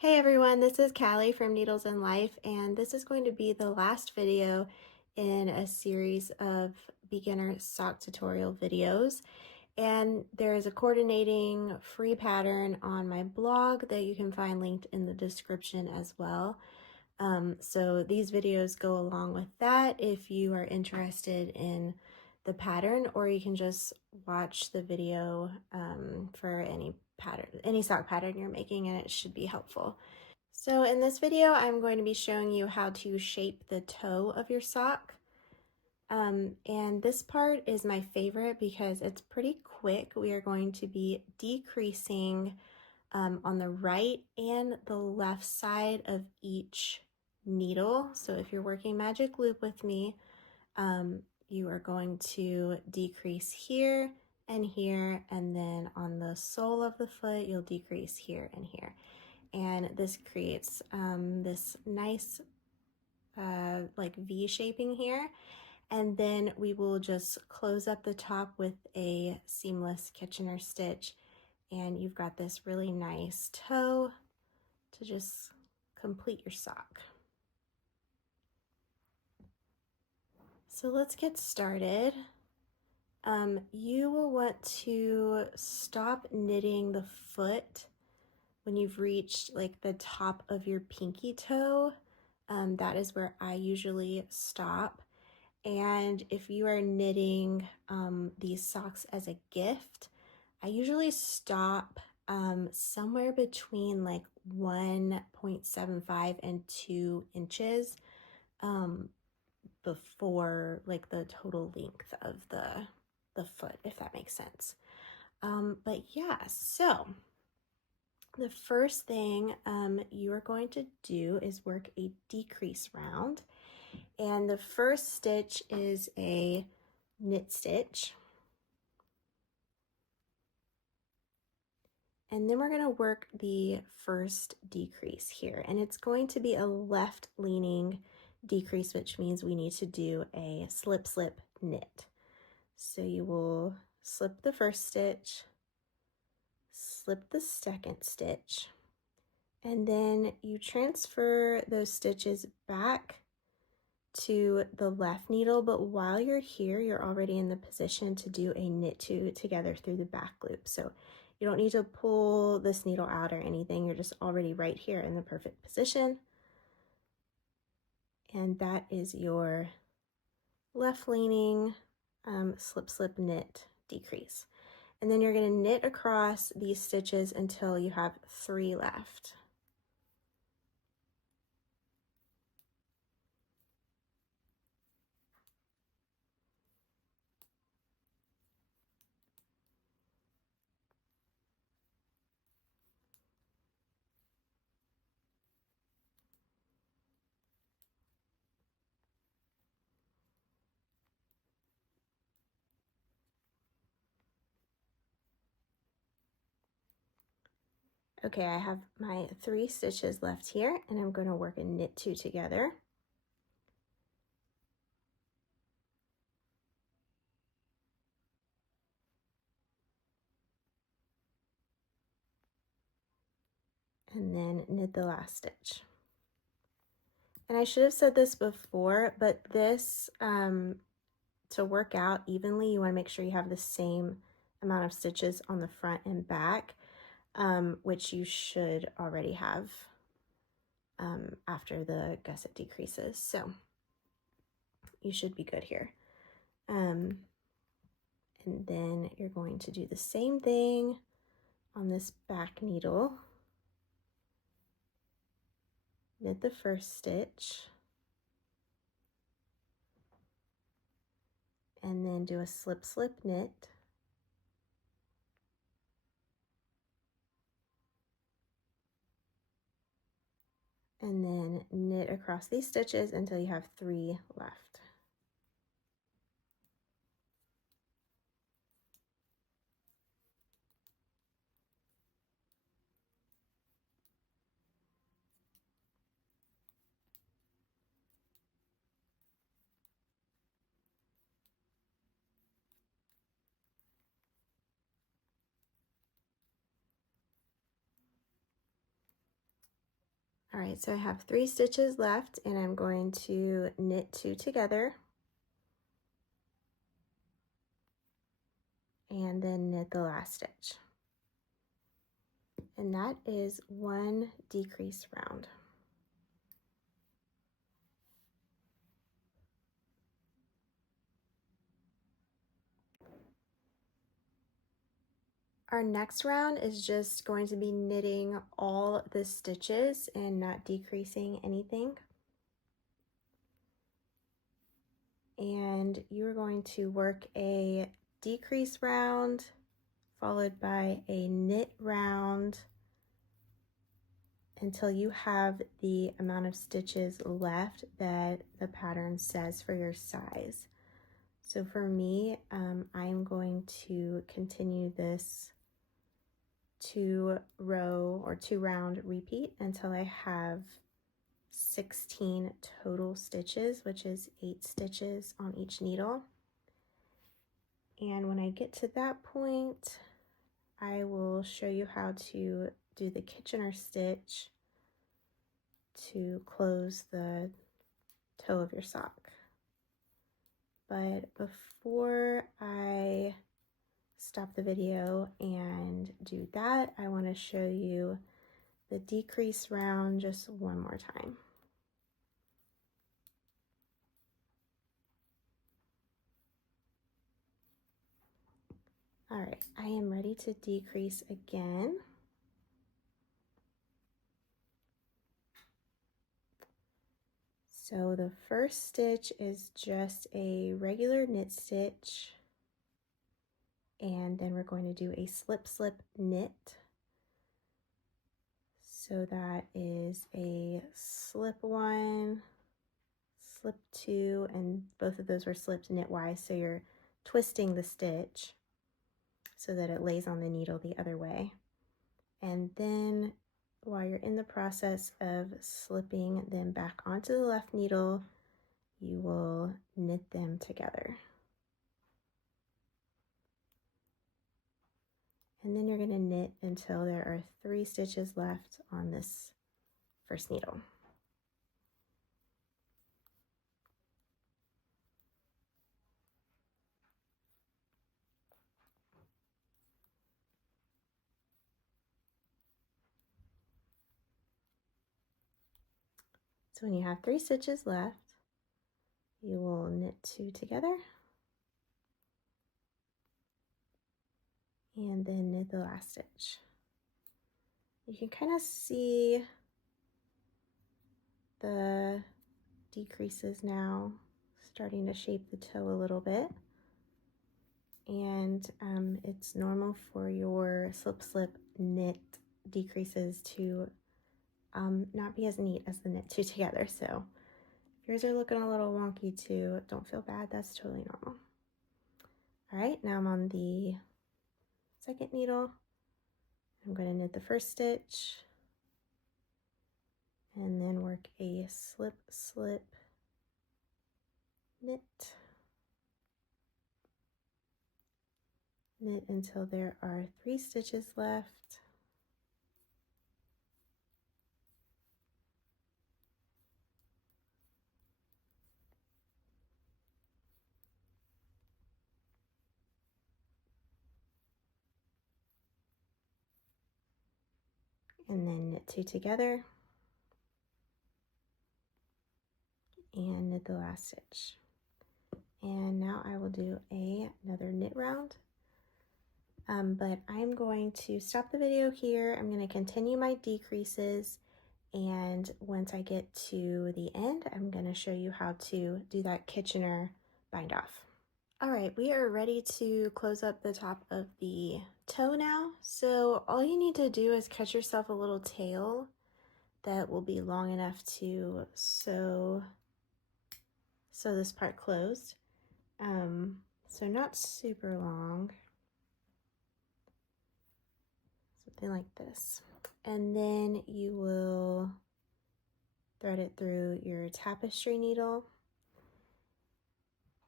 Hey everyone, this is Callie from Needles and Life, and this is going to be the last video in a series of beginner sock tutorial videos. And there is a coordinating free pattern on my blog that you can find linked in the description as well. So these videos go along with that if you are interested in the pattern, or you can just watch the video for any sock pattern you're making, and it should be helpful. So in this video, I'm going to be showing you how to shape the toe of your sock. And this part is my favorite because it's pretty quick. We are going to be decreasing on the right and the left side of each needle. So if you're working magic loop with me, you are going to decrease here and here, and then on the sole of the foot, you'll decrease here and here. And this creates this nice like V shaping here. And then we will just close up the top with a seamless Kitchener stitch, and you've got this really nice toe to just complete your sock. So let's get started. You will want to stop knitting the foot when you've reached like the top of your pinky toe. That is where I usually stop. And if you are knitting these socks as a gift, I usually stop somewhere between like 1.75 and 2 inches before like the total length of the foot, if that makes sense. But yeah, so the first thing you are going to do is work a decrease round. And the first stitch is a knit stitch. And then we're going to work the first decrease here. And it's going to be a left leaning decrease, which means we need to do a slip, slip, knit. So you will slip the first stitch, slip the second stitch, and then you transfer those stitches back to the left needle, but while you're here, you're already in the position to do a knit two together through the back loop. So you don't need to pull this needle out or anything. You're just already right here in the perfect position. And that is your left leaning slip, slip, knit decrease. And then you're going to knit across these stitches until you have 3 left. Okay, I have my 3 stitches left here, and I'm going to work a knit 2 together. And then knit the last stitch. And I should have said this before, but this, to work out evenly, you want to make sure you have the same amount of stitches on the front and back, which you should already have after the gusset decreases. So you should be good here. And then you're going to do the same thing on this back needle. Knit the first stitch, and then do a slip, slip, knit. And then knit across these stitches until you have 3 left. right, so I have 3 stitches left and I'm going to knit 2 together and then knit the last stitch. And that is 1 decrease round. Our next round is just going to be knitting all the stitches and not decreasing anything. And you're going to work a decrease round followed by a knit round until you have the amount of stitches left that the pattern says for your size. So for me, I'm going to continue this 2 round repeat until I have 16 total stitches, which is 8 stitches on each needle. And when I get to that point, I will show you how to do the Kitchener stitch to close the toe of your sock. But before I stop the video and do that, I want to show you the decrease round just one more time. All right, I am ready to decrease again. So the first stitch is just a regular knit stitch, and then we're going to do a slip slip knit. So that is a slip 1, slip 2, and both of those were slipped knitwise, so you're twisting the stitch so that it lays on the needle the other way. And then while you're in the process of slipping them back onto the left needle, you will knit them together. And then you're going to knit until there are 3 stitches left on this first needle. So when you have 3 stitches left, you will knit 2 together and then knit the last stitch. You can kind of see the decreases now starting to shape the toe a little bit, and it's normal for your slip slip knit decreases to not be as neat as the knit 2 together. So if yours are looking a little wonky too, don't feel bad, that's totally normal. All right, now I'm on the second needle. I'm going to knit the first stitch and then work a slip slip knit. Knit until there are 3 stitches left. And then knit 2 together and knit the last stitch. And now I will do another knit round, but I'm going to stop the video here. I'm going to continue my decreases, and once I get to the end, I'm going to show you how to do that Kitchener bind off. All right, we are ready to close up the top of the toe now. So all you need to do is cut yourself a little tail that will be long enough to sew this part closed. So not super long, something like this. And then you will thread it through your tapestry needle.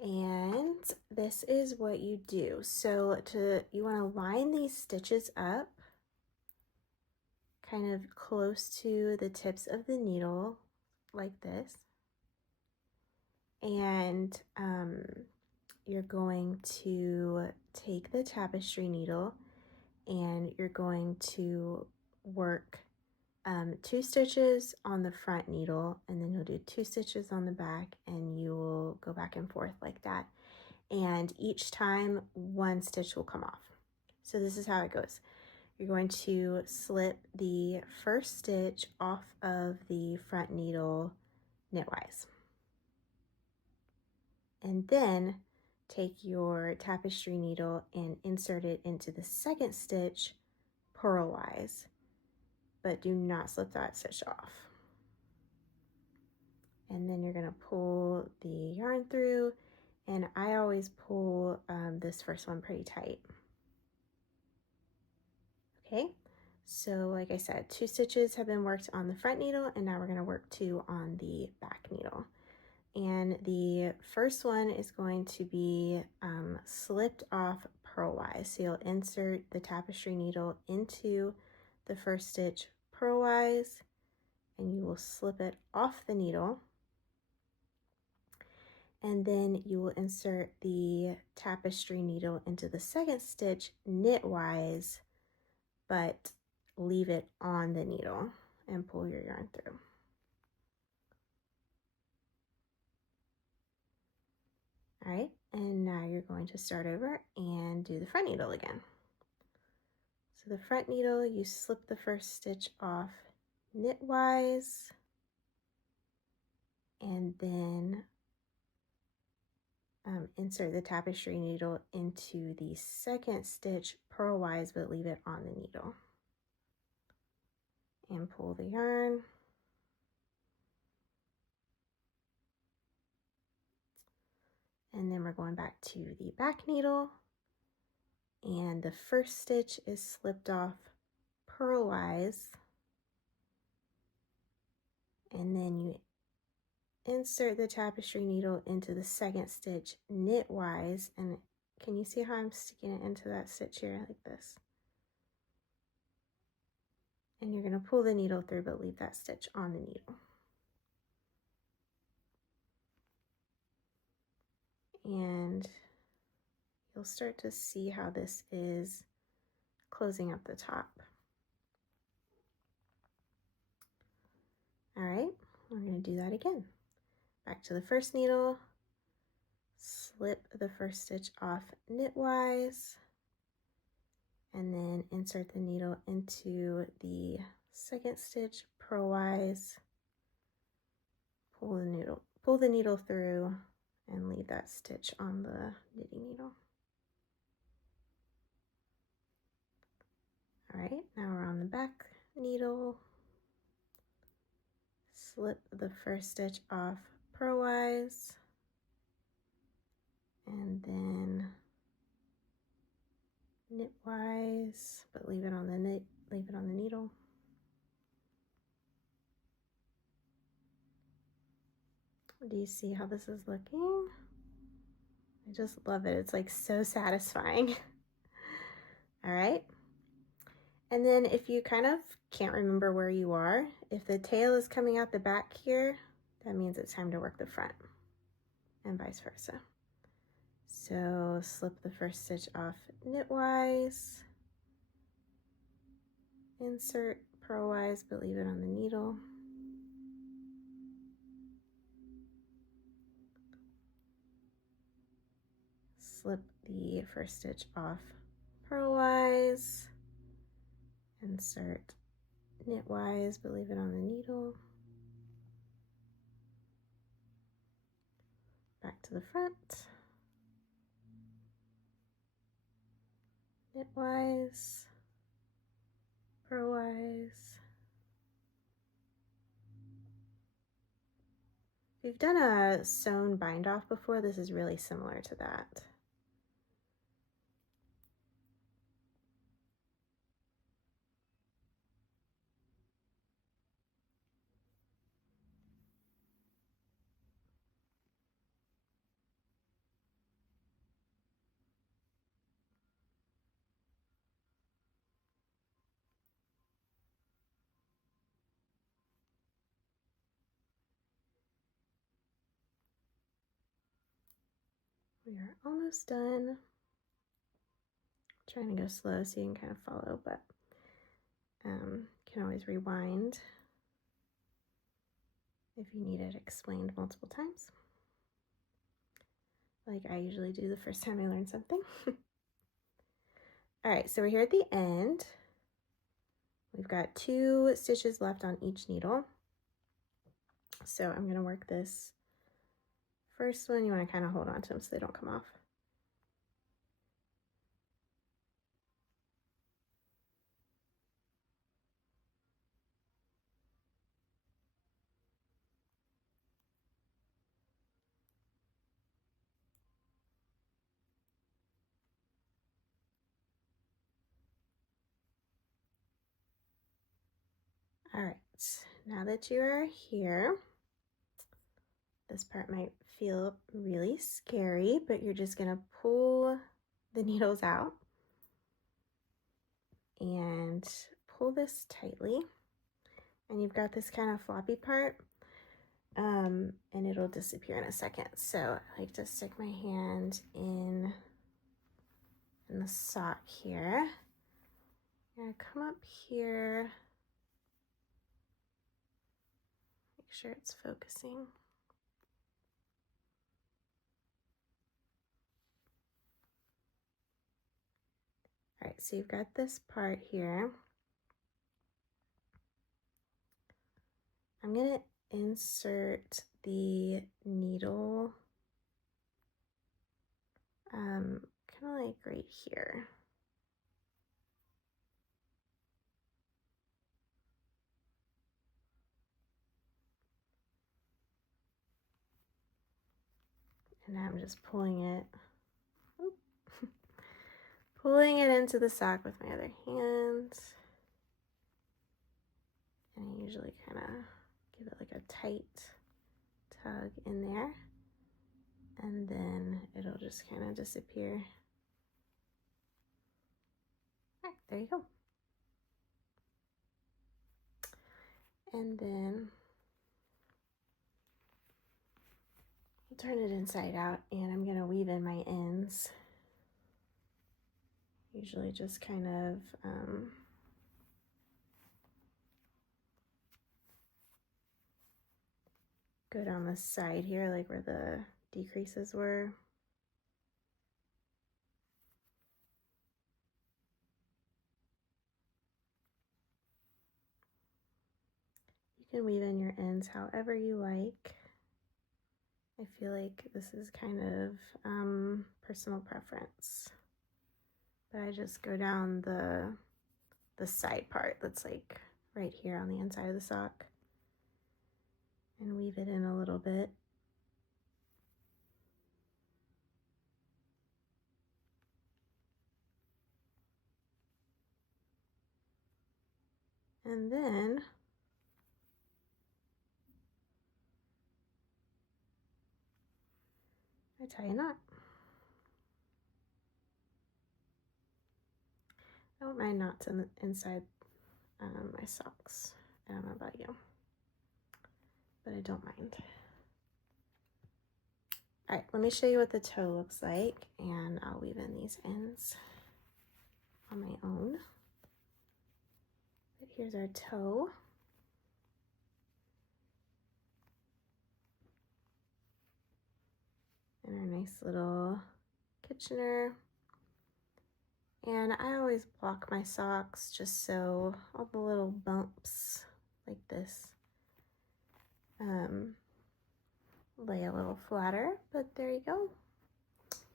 And this is what you do. So you want to line these stitches up kind of close to the tips of the needle like this. And you're going to take the tapestry needle and you're going to work 2 stitches on the front needle, and then you'll do 2 stitches on the back, and you will go back and forth like that. And each time 1 stitch will come off. So this is how it goes. You're going to slip the first stitch off of the front needle knitwise. And then take your tapestry needle and insert it into the second stitch purlwise, but do not slip that stitch off. And then you're going to pull the yarn through, and I always pull this first one pretty tight. Okay, so like I said, 2 stitches have been worked on the front needle, and now we're going to work 2 on the back needle. And the first one is going to be slipped off purlwise. So you'll insert the tapestry needle into the first stitch purlwise, and you will slip it off the needle. And then you will insert the tapestry needle into the second stitch knitwise, but leave it on the needle and pull your yarn through. All right, and now you're going to start over and do the front needle again. So the front needle, you slip the first stitch off knitwise, and then insert the tapestry needle into the second stitch purlwise, but leave it on the needle. And pull the yarn. And then we're going back to the back needle, and the first stitch is slipped off purlwise, and then you insert the tapestry needle into the second stitch knitwise, and can you see how I'm sticking it into that stitch here like this? And you're going to pull the needle through, but leave that stitch on the needle. And you'll start to see how this is closing up the top. All right, we're going to do that again. Back to the first needle, slip the first stitch off knitwise, and then insert the needle into the second stitch purlwise, pull the needle through, and leave that stitch on the knitting needle. All right, now we're on the back needle. Slip the first stitch off purlwise, and then knitwise, but leave it on the needle. Do you see how this is looking? I just love it. It's like so satisfying. All right. And then if you kind of can't remember where you are, if the tail is coming out the back here, that means it's time to work the front, and vice versa. So slip the first stitch off knitwise, insert purlwise, but leave it on the needle. Slip the first stitch off purlwise, insert knitwise, but leave it on the needle. Back to the front, knitwise, purlwise. If you've done a sewn bind off before, this is really similar to that. We are almost done. Trying to go slow so you can kind of follow, but can always rewind if you need it explained multiple times, like I usually do the first time I learn something. All right, so we're here at the end. We've got 2 stitches left on each needle. So I'm gonna work this first one. You wanna kind of hold on to them so they don't come off. All right, now that you are here, this part might feel really scary, but you're just gonna pull the needles out and pull this tightly. And you've got this kind of floppy part, and it'll disappear in a second. So I like to stick my hand in the sock here. I'm gonna come up here, make sure it's focusing. All right, so you've got this part here. I'm gonna insert the needle kind of like right here. And I'm just pulling it, pulling it into the sock with my other hand. And I usually kind of give it like a tight tug in there. And then it'll just kind of disappear. All right, there you go. And then I'll turn it inside out, and I'm gonna weave in my ends. Usually just kind of go down the side here, like where the decreases were. You can weave in your ends however you like. I feel like this is kind of personal preference, but I just go down the side part that's like right here on the inside of the sock and weave it in a little bit. And then I tie a knot. I don't mind knots inside my socks. I don't know about you, but I don't mind. All right, let me show you what the toe looks like, and I'll weave in these ends on my own. But here's our toe. And our nice little Kitchener. And I always block my socks just so all the little bumps like this lay a little flatter, but there you go.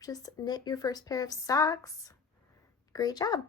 Just knit your first pair of socks. Great job.